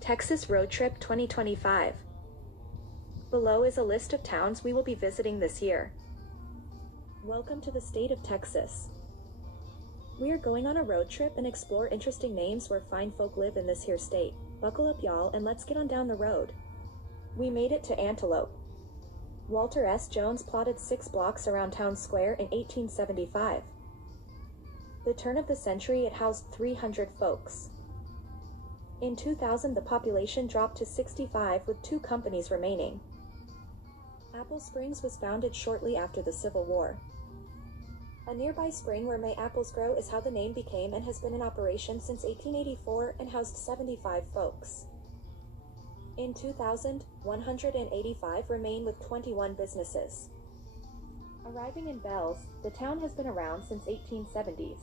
Texas Road Trip 2025. Below is a list of towns we will be visiting this year. Welcome to the state of Texas. We are going on a road trip and explore interesting names where fine folk live in this here state. Buckle up y'all and let's get on down the road. We made it to Antelope. Walter S. Jones plotted 6 blocks around town square in 1875. The turn of the century it housed 300 folks. In 2000 the population dropped to 65 with 2 companies remaining. Apple Springs was founded shortly after the Civil War. A nearby spring where May apples grow is how the name became and has been in operation since 1884 and housed 75 folks. In 2000, 185 remain with 21 businesses. Arriving in Bells, the town has been around since 1870s.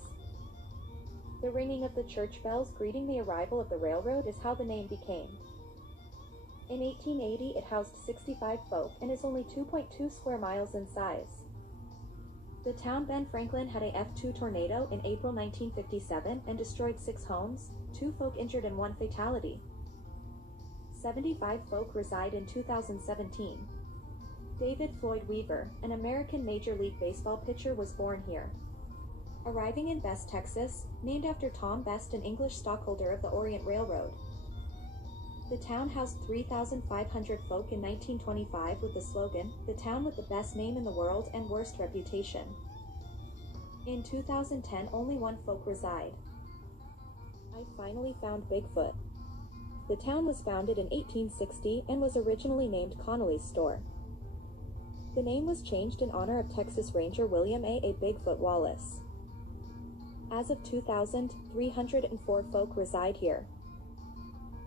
The ringing of the church bells greeting the arrival of the railroad is how the name became. In 1880 it housed 65 folk and is only 2.2 square miles in size. The town Ben Franklin had a F2 tornado in April 1957 and destroyed 6 homes, 2 folk injured and 1 fatality. 75 folk reside in 2017. David Floyd Weaver, an American Major League Baseball pitcher, was born here. Arriving in Best, Texas, named after Tom Best, an English stockholder of the Orient Railroad. The town housed 3,500 folk in 1925 with the slogan, "The town with the best name in the world and worst reputation." In 2010 only 1 folk reside. I finally found Bigfoot. The town was founded in 1860 and was originally named Connolly's Store. The name was changed in honor of Texas Ranger William A. Bigfoot Wallace. As of 2000, 304 folk reside here.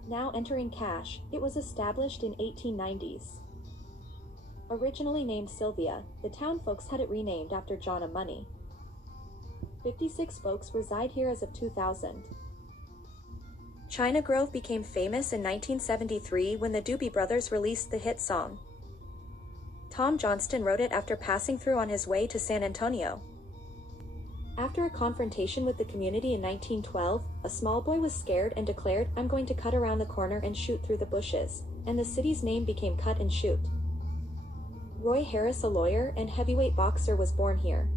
Now entering Cache, it was established in 1890s. Originally named Sylvia, the town folks had it renamed after John of Money. 56 folks reside here as of 2000. China Grove became famous in 1973 when the Doobie Brothers released the hit song. Tom Johnston wrote it after passing through on his way to San Antonio. After a confrontation with the community in 1912, a small boy was scared and declared, "I'm going to cut around the corner and shoot through the bushes," and the city's name became Cut and Shoot. Roy Harris, a lawyer and heavyweight boxer, was born here.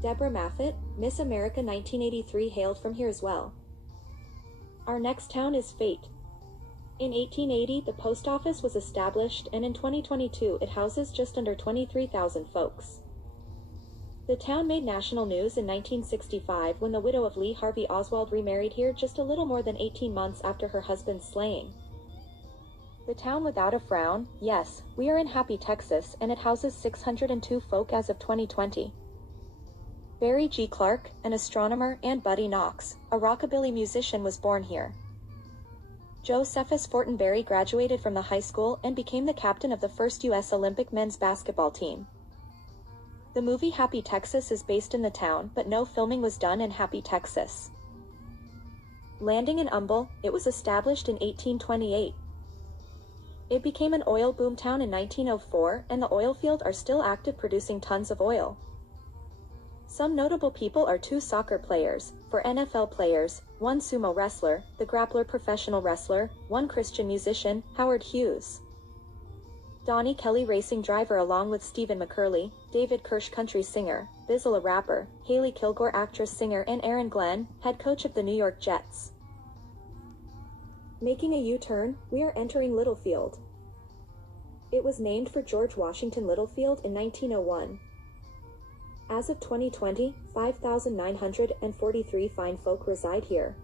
Deborah Maffett, Miss America 1983, hailed from here as well. Our next town is Fate. In 1880, the post office was established, and in 2022 it houses just under 23,000 folks. The town made national news in 1965 when the widow of Lee Harvey Oswald remarried here just a little more than 18 months after her husband's slaying. The town without a frown, yes, we are in Happy, Texas, and it houses 602 folk as of 2020. Barry G. Clark, an astronomer, and Buddy Knox, a rockabilly musician, was born here. Josephus Fortenberry graduated from the high school and became the captain of the first U.S. Olympic men's basketball team. The movie Happy, Texas is based in the town, but no filming was done in Happy, Texas. Landing in Humble, it was established in 1828. It became an oil boom town in 1904, and the oil fields are still active, producing tons of oil. Some notable people are 2 soccer players, 4 NFL players, 1 sumo wrestler, the grappler professional wrestler, 1 Christian musician, Howard Hughes. Donnie Kelly racing driver along with Stephen McCurley, David Kirsch country singer, Bizzle a rapper, Haley Kilgore actress singer, and Aaron Glenn, head coach of the New York Jets. Making a U-turn, we are entering Littlefield. It was named for George Washington Littlefield in 1901. As of 2020, 5,943 fine folk reside here.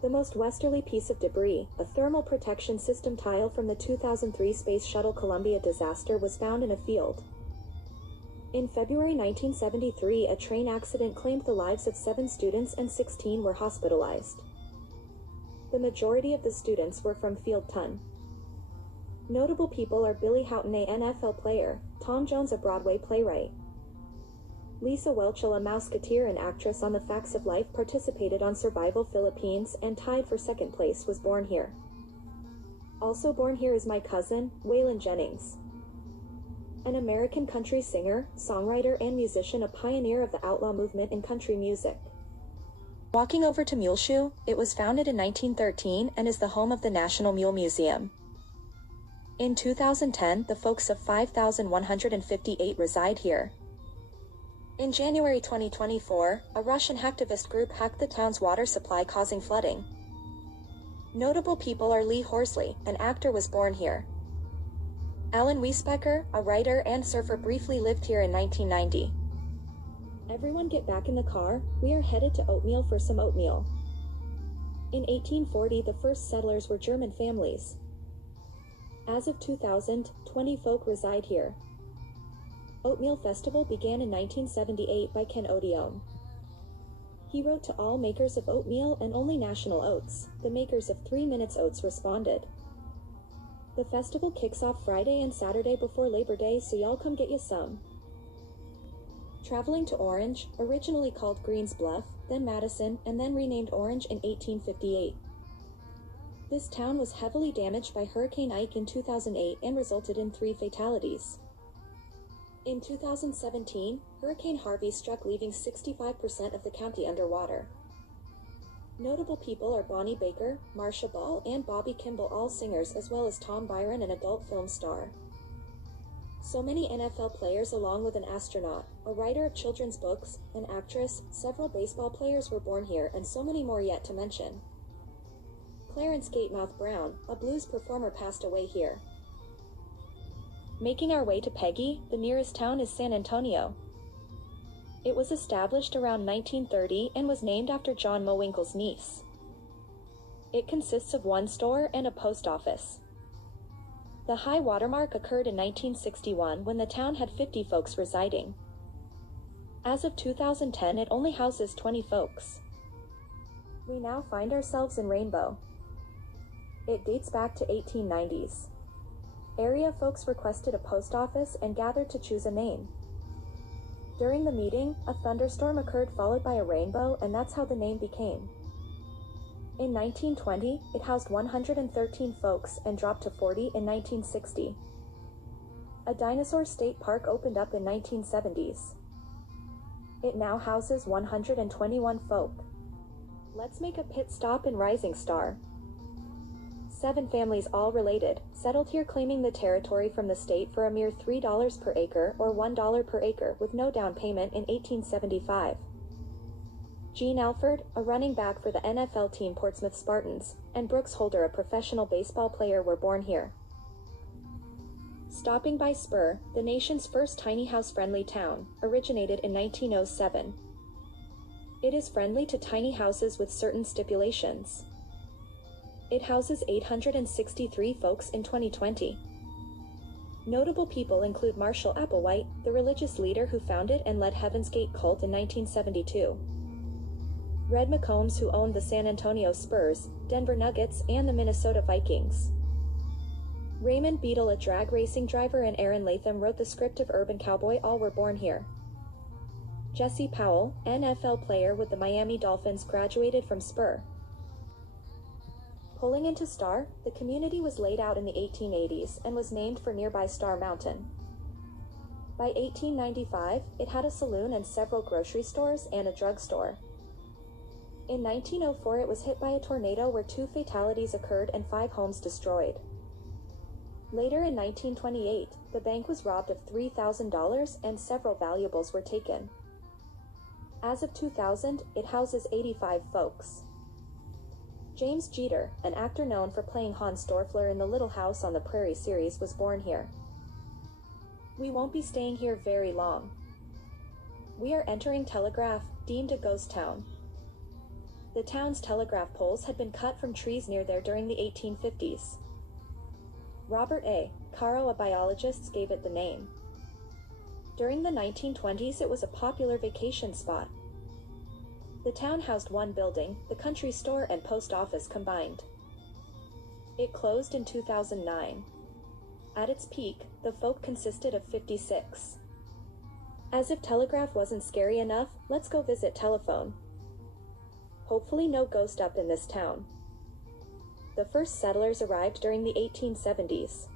The most westerly piece of debris, a thermal protection system tile from the 2003 Space Shuttle Columbia disaster, was found in a field. In February 1973, a train accident claimed the lives of 7 students and 16 were hospitalized. The majority of the students were from Field Ton. Notable people are Billy Houghton, a NFL player, Tom Jones, a Broadway playwright. Lisa Welchel, a Mouseketeer and actress on The Facts of Life, participated on Survival Philippines and tied for 2nd place, was born here. Also born here is my cousin, Waylon Jennings. An American country singer, songwriter, and musician, a pioneer of the outlaw movement in country music. Walking over to Muleshoe, it was founded in 1913 and is the home of the National Mule Museum. In 2010, the folks of 5,158 reside here. In January 2024, a Russian hacktivist group hacked the town's water supply, causing flooding. Notable people are Lee Horsley, an actor, was born here. Alan Wiesbecker, a writer and surfer, briefly lived here in 1990. Everyone get back in the car, we are headed to Oatmeal for some oatmeal. In 1840, the first settlers were German families. As of 2000, 20 folk reside here. Oatmeal Festival began in 1978 by Ken Odeon. He wrote to all makers of oatmeal and only National Oats. The makers of 3 Minutes Oats responded. The festival kicks off Friday and Saturday before Labor Day, so y'all come get you some. Traveling to Orange, originally called Greens Bluff, then Madison, and then renamed Orange in 1858. This town was heavily damaged by Hurricane Ike in 2008 and resulted in 3 fatalities. In 2017, Hurricane Harvey struck, leaving 65% of the county underwater. Notable people are Bonnie Baker, Marcia Ball, and Bobby Kimball, all singers, as well as Tom Byron, an adult film star. So many NFL players, along with an astronaut, a writer of children's books, an actress, several baseball players were born here, and so many more yet to mention. Clarence Gatemouth Brown, a blues performer, passed away here. Making our way to Peggy, the nearest town is San Antonio. It was established around 1930 and was named after John Mowinkle's niece. It consists of 1 store and a post office. The high watermark occurred in 1961 when the town had 50 folks residing. As of 2010, it only houses 20 folks. We now find ourselves in Rainbow. It dates back to 1890s. Area folks requested a post office and gathered to choose a name. During the meeting, a thunderstorm occurred, followed by a rainbow, and that's how the name became. In 1920, it housed 113 folks and dropped to 40 in 1960. A dinosaur state park opened up in 1970s. It now houses 121 folk. Let's make a pit stop in Rising Star. 7 families, all related, settled here, claiming the territory from the state for a mere $3 per acre or $1 per acre with no down payment in 1875. Gene Alford, a running back for the NFL team Portsmouth Spartans, and Brooks Holder, a professional baseball player, were born here. Stopping by Spur, the nation's first tiny house-friendly town, originated in 1907. It is friendly to tiny houses with certain stipulations. It houses 863 folks in 2020. Notable people include Marshall Applewhite, the religious leader who founded and led Heaven's Gate cult in 1972. Red McCombs, who owned the San Antonio Spurs, Denver Nuggets, and the Minnesota Vikings. Raymond Beadle, a drag racing driver, and Aaron Latham wrote the script of Urban Cowboy. All were born here. Jesse Powell, NFL player with the Miami Dolphins, graduated from Spur. Pulling into Star, the community was laid out in the 1880s and was named for nearby Star Mountain. By 1895, it had a saloon and several grocery stores and a drugstore. In 1904, it was hit by a tornado where 2 fatalities occurred and 5 homes destroyed. Later in 1928, the bank was robbed of $3,000 and several valuables were taken. As of 2000, it houses 85 folks. James Jeter, an actor known for playing Hans Storfler in the Little House on the Prairie series, was born here. We won't be staying here very long. We are entering Telegraph, deemed a ghost town. The town's telegraph poles had been cut from trees near there during the 1850s. Robert A. Caro, a biologist, gave it the name. During the 1920s, it was a popular vacation spot. The town housed 1 building, the country store and post office combined. It closed in 2009. At its peak, the folk consisted of 56. As if telegraph wasn't scary enough, let's go visit telephone. Hopefully no ghost up in this town. The first settlers arrived during the 1870s.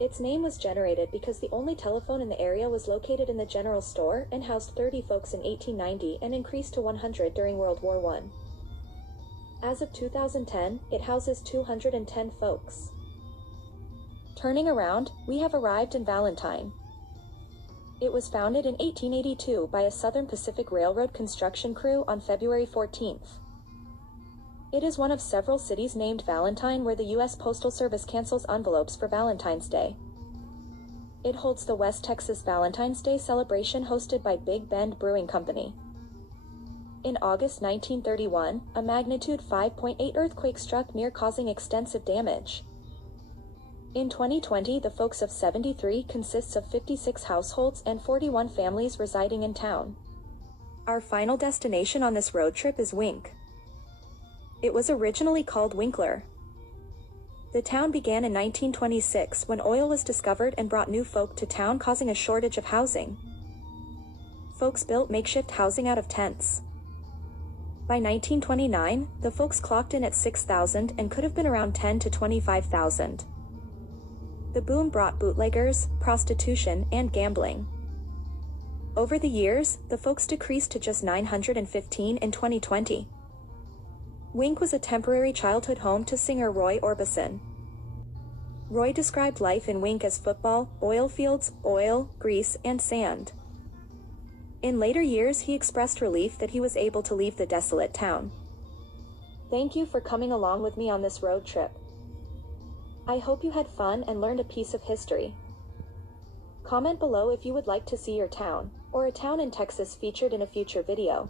Its name was generated because the only telephone in the area was located in the general store and housed 30 folks in 1890 and increased to 100 during World War I. As of 2010, it houses 210 folks. Turning around, we have arrived in Valentine. It was founded in 1882 by a Southern Pacific Railroad construction crew on February 14th. It is one of several cities named Valentine where the U.S. Postal Service cancels envelopes for Valentine's Day. It holds the West Texas Valentine's Day celebration hosted by Big Bend Brewing Company. In August 1931, a magnitude 5.8 earthquake struck near, causing extensive damage. In 2020, the folks of 73 consists of 56 households and 41 families residing in town. Our final destination on this road trip is Wink. It was originally called Winkler. The town began in 1926 when oil was discovered and brought new folk to town, causing a shortage of housing. Folks built makeshift housing out of tents. By 1929, the folks clocked in at 6,000 and could have been around 10 to 25,000. The boom brought bootleggers, prostitution, and gambling. Over the years, the folks decreased to just 915 in 2020. Wink was a temporary childhood home to singer Roy Orbison. Roy described life in Wink as football, oil fields, oil, grease, and sand. In later years, he expressed relief that he was able to leave the desolate town. Thank you for coming along with me on this road trip. I hope you had fun and learned a piece of history. Comment below if you would like to see your town, or a town in Texas featured in a future video.